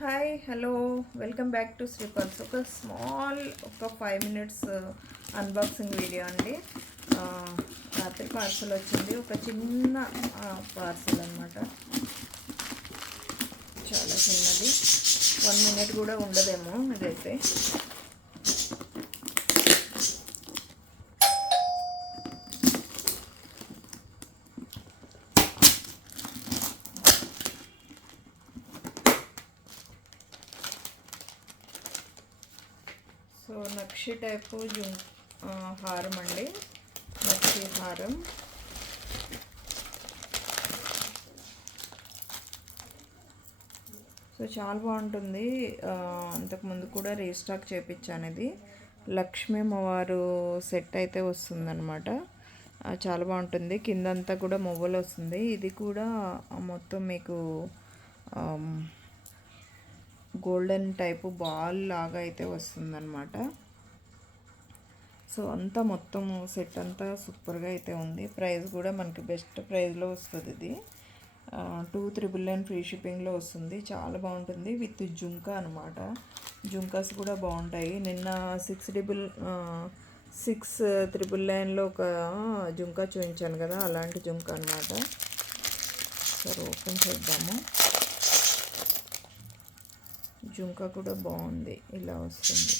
Hi hello welcome back to Sri pulse. ఒక small 5 minutes unboxing video అండి. రాత్రి parcel వచ్చింది, ఒక చిన్న పార్సల్ అనమాట. చాలా చిన్నది, 1 మినిట్ కూడా ఉండదేమో ఇదైతే. సో నక్షి టైపు హారం అండి, నక్షి హారం. సో చాలా బాగుంటుంది. అంతకుముందు కూడా రీస్టాక్ చేయించాను. ఇది లక్ష్మీ అమ్మవారు సెట్ అయితే వస్తుందన్నమాట. చాలా బాగుంటుంది. కిందంతా కూడా మువ్వలు వస్తుంది. ఇది కూడా మొత్తం మీకు గోల్డెన్ టైపు బాల్ లాగా అయితే వస్తుందన్నమాట. సో అంతా మొత్తం సెట్ అంతా సూపర్గా అయితే ఉంది. ప్రైస్ కూడా మనకి బెస్ట్ ప్రైస్లో వస్తుంది. ఇది 2,999 ఫ్రీ షిప్పింగ్లో వస్తుంది. చాలా బాగుంటుంది. విత్ జుంకా అనమాట. జుంకాస్ కూడా బాగుంటాయి. నిన్న 6,999లో ఒక జుంకా చూపించాను కదా, అలాంటి జుంకా అనమాట. సరే ఓపెన్ చేద్దాము. జుంకా కూడా బాగుంది, ఇలా వస్తుంది.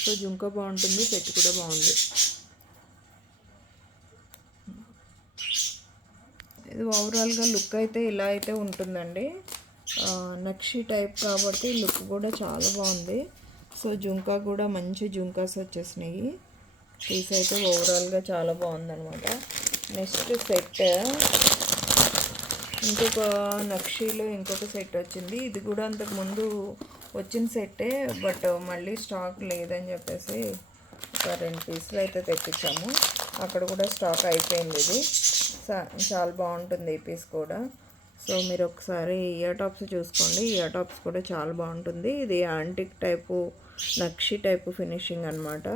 సో జుంకా బాగుంటుంది, సెట్ కూడా బాగుంది. ఇది ఓవరాల్గా లుక్ అయితే ఇలా అయితే ఉంటుందండి. నక్షి టైప్ కాబట్టి లుక్ కూడా చాలా బాగుంది. సో జుంకా కూడా మంచి జుంకాస్ వచ్చేసినాయి. పీస్ అయితే ఓవరాల్గా చాలా బాగుందన్నమాట. నెక్స్ట్ సెట్ ఇంకొక నక్షీలో ఇంకొక సెట్ వచ్చింది. ఇది కూడా అంతకుముందు వచ్చిన సెట్టే, బట్ మళ్ళీ స్టాక్ లేదని చెప్పేసి ఒక 2 పీసులు అయితే తెప్పించాము. అక్కడ కూడా స్టాక్ అయిపోయింది. ఇది చాలా బాగుంటుంది ఈ పీస్ కూడా. సో మీరు ఒకసారి ఇయర్ టాప్స్ చూసుకోండి. ఇయర్ టాప్స్ కూడా చాలా బాగుంటుంది. ఇది యాంటిక్ టైపు నక్షి టైపు ఫినిషింగ్ అనమాట.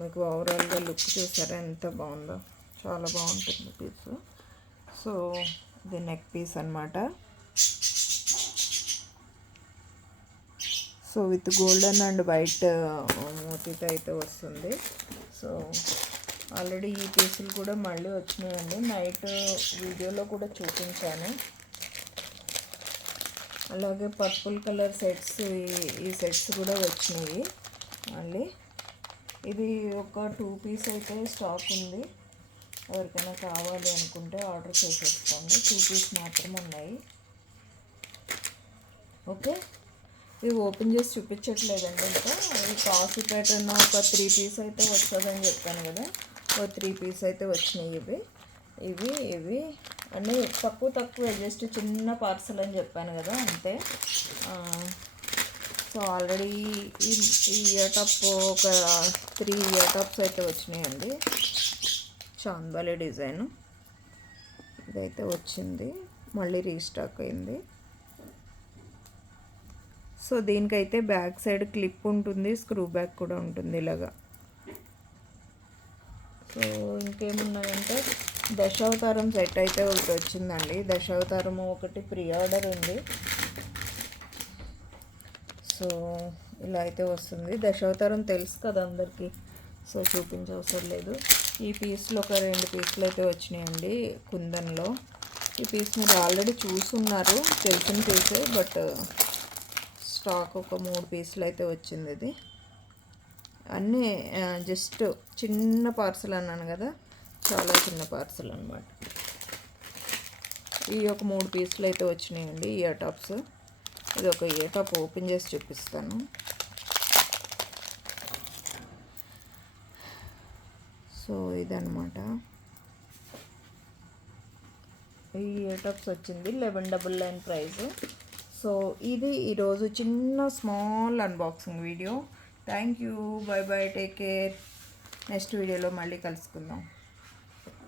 మీకు ఓవరాల్గా లుక్ చూసారా ఎంత బాగుందో, చాలా బాగుంటుంది పీస్. సో ఇది నెక్ పీస్ అనమాట. So with golden and white మోతీతో అయితే వస్తుంది. సో ఆల్రెడీ ఈ పీసులు కూడా మళ్ళీ వచ్చినాయండి. నైట్ వీడియోలో కూడా చూపించాను. అలాగే పర్పుల్ కలర్ సెట్స్, ఈ సెట్స్ కూడా వచ్చినాయి మళ్ళీ. ఇది ఒక 2 పీస్ అయితే స్టాక్ ఉంది. ఎవరికైనా కావాలి అనుకుంటే ఆర్డర్ చేసేసుకోండి. 2 పీస్ మాత్రం ఉన్నాయి. ఓకే, ఇవి ఓపెన్ చేసి చూపించట్లేదండి. ఇంకా ఈ కాఫీ ప్యాటర్న్ ఒక 3 పీస్ అయితే వస్తుందని చెప్పాను కదా, ఒక 3 పీస్ అయితే వచ్చినాయి. ఇవి అన్నీ తక్కువ జస్ట్ చిన్న పార్సల్ అని చెప్పాను కదా, అంతే. సో ఆల్రెడీ ఈ ఇయర్ టాప్ ఒక 3 ఇయర్ టాప్స్ అయితే వచ్చినాయండి. చాందబాలి డిజైన్ ఇదైతే వచ్చింది, మళ్ళీ రీస్టాక్ అయింది. సో దీనికైతే బ్యాక్ సైడ్ క్లిప్ ఉంటుంది, స్క్రూ బ్యాక్ కూడా ఉంటుంది ఇలాగా. సో ఇంకేమున్నాయంటే దశావతారం సెట్ అయితే ఒకటి వచ్చిందండి. దశావతారం ఒకటి ప్రీ ఆర్డర్ ఉంది. సో ఇలా అయితే వస్తుంది. దశావతారం తెలుసు కదా అందరికీ, సో చూపించవసరం లేదు. ఈ పీస్లో ఒక 2 పీసులు అయితే వచ్చినాయండి కుందన్లో. ఈ పీస్ మీరు ఆల్రెడీ చూస్తున్నారు, తెలిసిన పీసే, బట్ స్టాక్ ఒక 3 పీసులు అయితే వచ్చింది. ఇది అన్నీ జస్ట్ చిన్న పార్సల్ అన్నాను కదా, చాలా చిన్న పార్సల్ అనమాట. ఈ ఒక 3 పీసులు అయితే వచ్చినాయండి ఇయర్ టాప్స్. ఇది ఒక ఇయర్ టాప్ ఓపెన్ చేసి చూపిస్తాను. సో ఇదన్నమాట. ఈ ఇయర్ టాప్స్ వచ్చింది 1199 ప్రైస్. సో ఇది ఈరోజు చిన్న small unboxing video. Thank you, by by, take care. Next వీడియోలో మళ్ళీ కలుసుకుందాం.